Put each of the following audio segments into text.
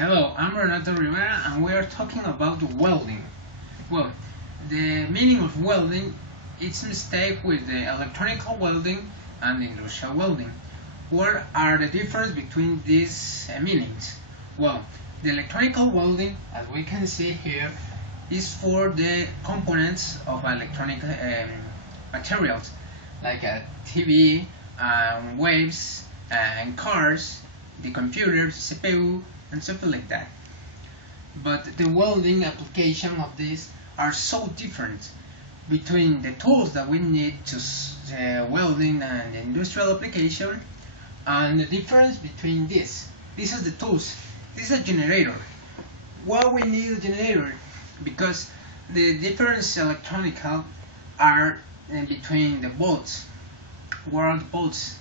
Hello, I'm Renato Rivera and we are talking about welding. Well, the meaning of welding is mistake with the electronical welding and industrial welding. What are the difference between these meanings? Well, the electronical welding, as we can see here, is for the components of electronic materials like a TV, waves, and cars, the computer, CPU, and something like that. But the welding application of this are so different between the tools that we need to welding and the industrial application, and the difference between this. These are the tools. This is a generator. Why we need a generator? Because the difference electronical are in between the bolts. What are the bolts?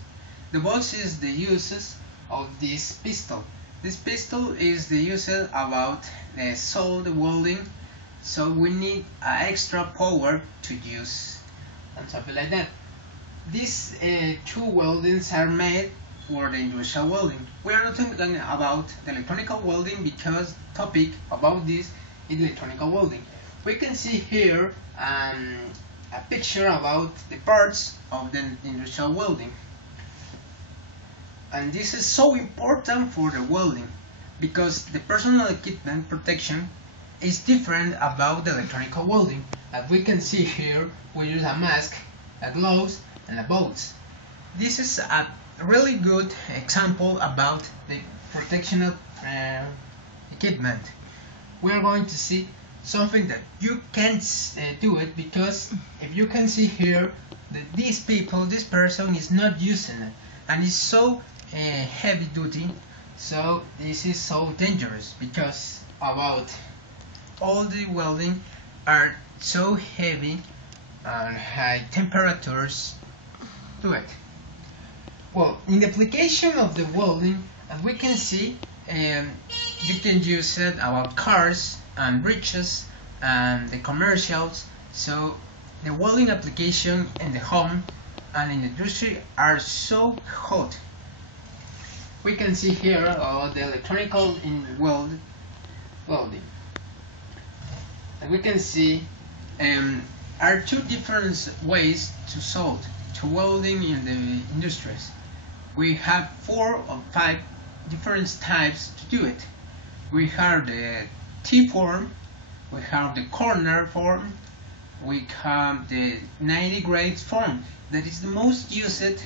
The bolts is the uses of this pistol. This pistol is the user about the solid welding, so we need extra power to use and something like that. These two weldings are made for the industrial welding. We are not talking about the electronical welding because topic about this is electronical welding. We can see here a picture about the parts of the industrial welding. And this is so important for the welding because the personal equipment protection is different about the electronical welding. As we can see here, we use a mask, a gloves, and a boots. This is a really good example about the protection of equipment. We are going to see something that you can't do it because if you can see here that this person is not using it and it's so heavy duty, so this is so dangerous because about all the welding are so heavy and high temperatures to it. Well, in the application of the welding, as we can see, you can use it about cars and bridges and the commercials. So the welding application in the home and in the industry are so hot. We can see here the electronical in welding. And we can see are two different ways to solve to welding in the industries. We have 4 or 5 different types to do it. We have the T-form, we have the corner form, we have the 90 grades form that is the most used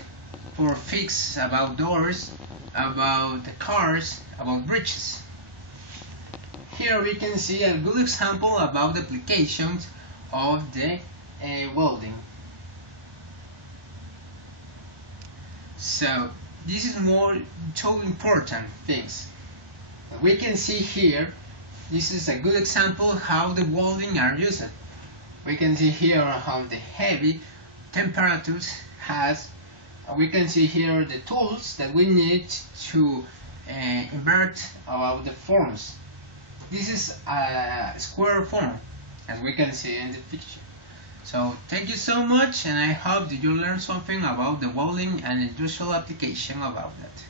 for fix about doors, about the cars, about bridges. Here we can see a good example about the applications of the welding. So this is more so important things. We can see here, this is a good example how the welding are used. We can see here how the heavy temperatures has. We can see here the tools that we need to invert about the forms. This is a square form, as we can see in the picture. So thank you so much, and I hope that you learned something about the welding and industrial application about that.